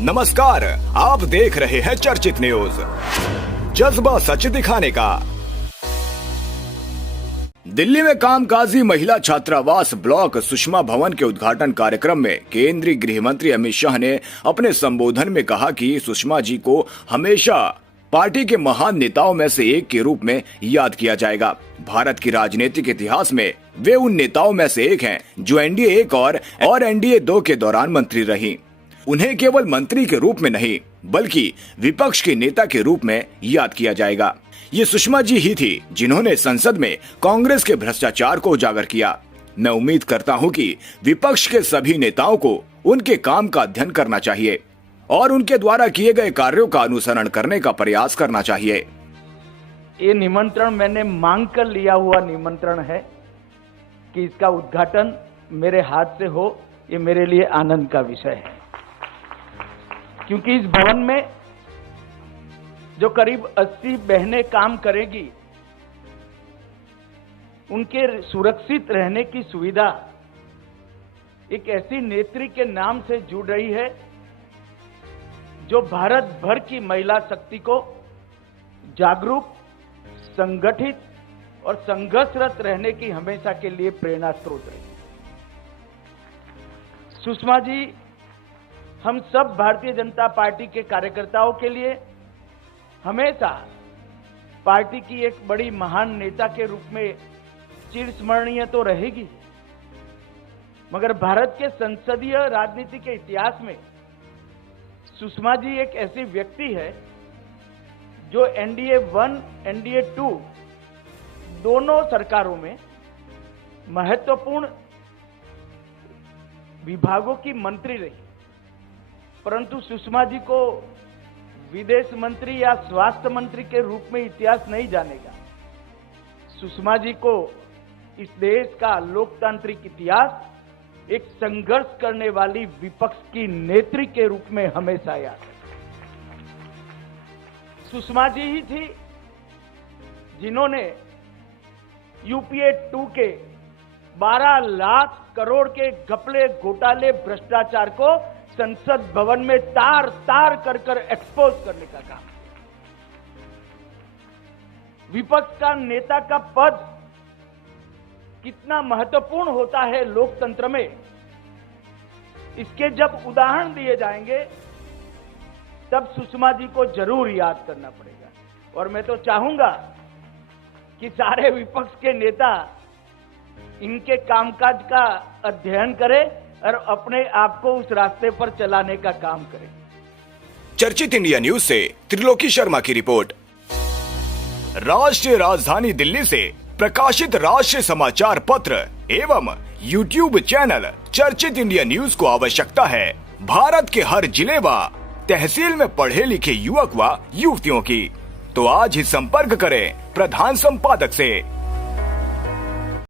नमस्कार, आप देख रहे हैं चर्चित न्यूज। जज्बा सच दिखाने का। दिल्ली में कामकाजी महिला छात्रावास ब्लॉक सुषमा भवन के उद्घाटन कार्यक्रम में केंद्रीय गृह मंत्री अमित शाह ने अपने संबोधन में कहा कि सुषमा जी को हमेशा पार्टी के महान नेताओं में से एक के रूप में याद किया जाएगा। भारत की राजनीतिक इतिहास में वे उन नेताओं में से एक हैं जो एनडीए 1 और एनडीए 2 के दौरान मंत्री रही। उन्हें केवल मंत्री के रूप में नहीं बल्कि विपक्ष के नेता के रूप में याद किया जाएगा। ये सुषमा जी ही थी जिन्होंने संसद में कांग्रेस के भ्रष्टाचार को उजागर किया। मैं उम्मीद करता हूं कि विपक्ष के सभी नेताओं को उनके काम का अध्ययन करना चाहिए और उनके द्वारा किए गए कार्यों का अनुसरण करने का प्रयास करना चाहिए। ये निमंत्रण मैंने मांग कर लिया हुआ निमंत्रण है कि इसका उद्घाटन मेरे हाथ से हो, ये मेरे लिए आनंद का विषय है, क्योंकि इस भवन में जो करीब 80 बहनें काम करेगी, उनके सुरक्षित रहने की सुविधा एक ऐसी नेत्री के नाम से जुड़ रही है जो भारत भर की महिला शक्ति को जागरूक, संगठित और संघर्षरत रहने की हमेशा के लिए प्रेरणा स्रोत रही। सुषमा जी हम सब भारतीय जनता पार्टी के कार्यकर्ताओं के लिए हमेशा पार्टी की एक बड़ी महान नेता के रूप में चिरस्मरणीय तो रहेगी, मगर भारत के संसदीय राजनीति के इतिहास में सुषमा जी एक ऐसी व्यक्ति है जो एनडीए 1, एनडीए 2 दोनों सरकारों में महत्वपूर्ण विभागों की मंत्री रही, परंतु सुषमा जी को विदेश मंत्री या स्वास्थ्य मंत्री के रूप में इतिहास नहीं जानेगा। सुषमा जी को इस देश का लोकतांत्रिक इतिहास एक संघर्ष करने वाली विपक्ष की नेत्री के रूप में हमेशा याद है। सुषमा जी ही थी जिन्होंने यूपीए 2 के 12 लाख करोड़ के घपले, घोटाले, भ्रष्टाचार को संसद भवन में तार तार कर एक्सपोज करने का काम किया। विपक्ष का नेता का पद कितना महत्वपूर्ण होता है लोकतंत्र में, इसके जब उदाहरण दिए जाएंगे तब सुषमा जी को जरूर याद करना पड़ेगा। और मैं तो चाहूंगा कि सारे विपक्ष के नेता इनके कामकाज का अध्ययन करें और अपने आप को उस रास्ते पर चलाने का काम करें। चर्चित इंडिया न्यूज से त्रिलोकी शर्मा की रिपोर्ट। राष्ट्रीय राजधानी दिल्ली से प्रकाशित राष्ट्रीय समाचार पत्र एवं यूट्यूब चैनल चर्चित इंडिया न्यूज को आवश्यकता है भारत के हर जिले व तहसील में पढ़े लिखे युवक व युवतियों की। तो आज ही संपर्क करें प्रधान संपादक से।